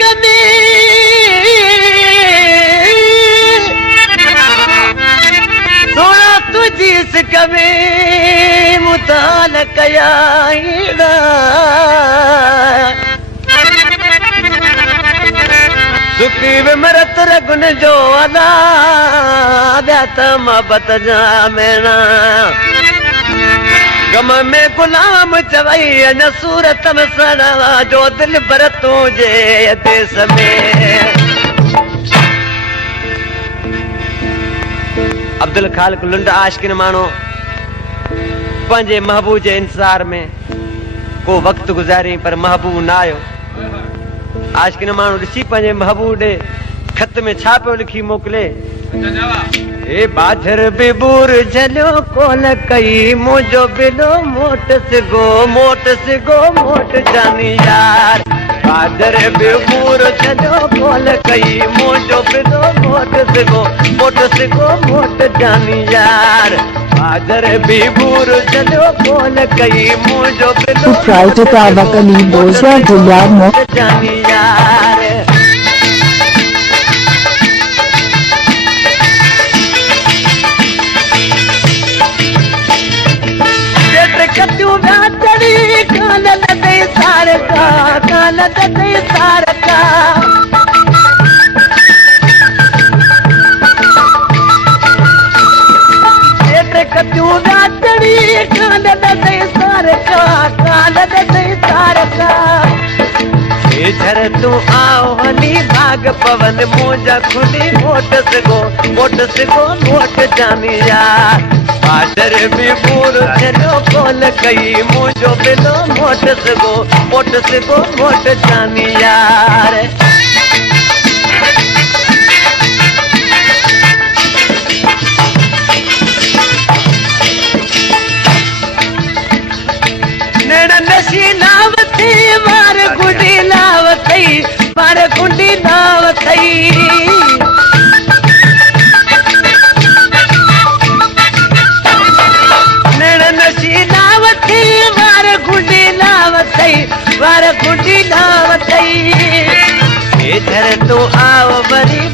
कमी सोना तुझी कमी मुताल कयाईना सुखी विमरत रगुन जो अदा व्यात मोहब्बत जामेना गम में गुलाम चवई न सूरत में सड़ा जो दिल भर तुझे देश में अब्दुल खालिक लुंड आशिकिन मानो पंजे महबूब जे इंतजार में को वक्त गुजारी पर महबूब ना आयो आशिकिन मानो ऋषि पंजे महबूब दे खत में छा पे लिखी मोकले ए बाझर बिबूर झलो कोल कई मुझो बिलो मोट से गो मोट जानी यार बाझर बिबूर झलो कोल कई मुझो बिलो मोट से गो मोट जानी यार बाझर बिबूर झलो कोल कई मुझो बिलो मोट जानी यार कत्यूं व्याचड़ी कान लदे सारका कत्यूं व्याचड़ी कान लदे सारका झर तू आओ हनी भाग पवन मुझा खुली मोट जानी यार बादर बिबूर झलो कोल कई मुझो बिलो मोट जानी यार नैना नशी लावती मार गुंडी लावती वार गुंडी लावती इधर तो आओ बरी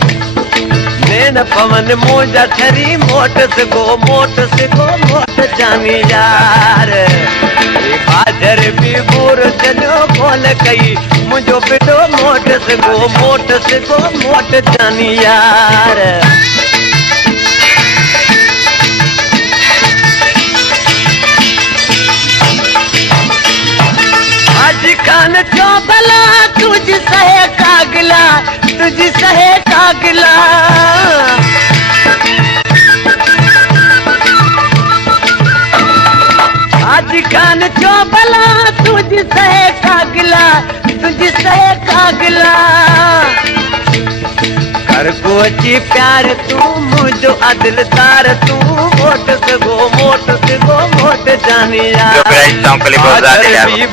नैन पवन मोजा थरी मोट जानी यार बाजर बिबूर चलो बोल कई मुझो बिलो मोट जानी यार आज कान जो भला तुझ सहे कागला आज कान जो भला तुझ सहे कागला कर को अची प्यार तू मुझो अदिल तार तू मोट जानी यार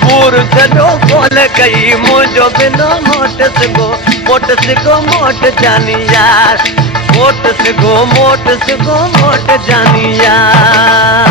बूर चलो बोल गई मुझो बिलो मोट जानी यार मोट जानी यार।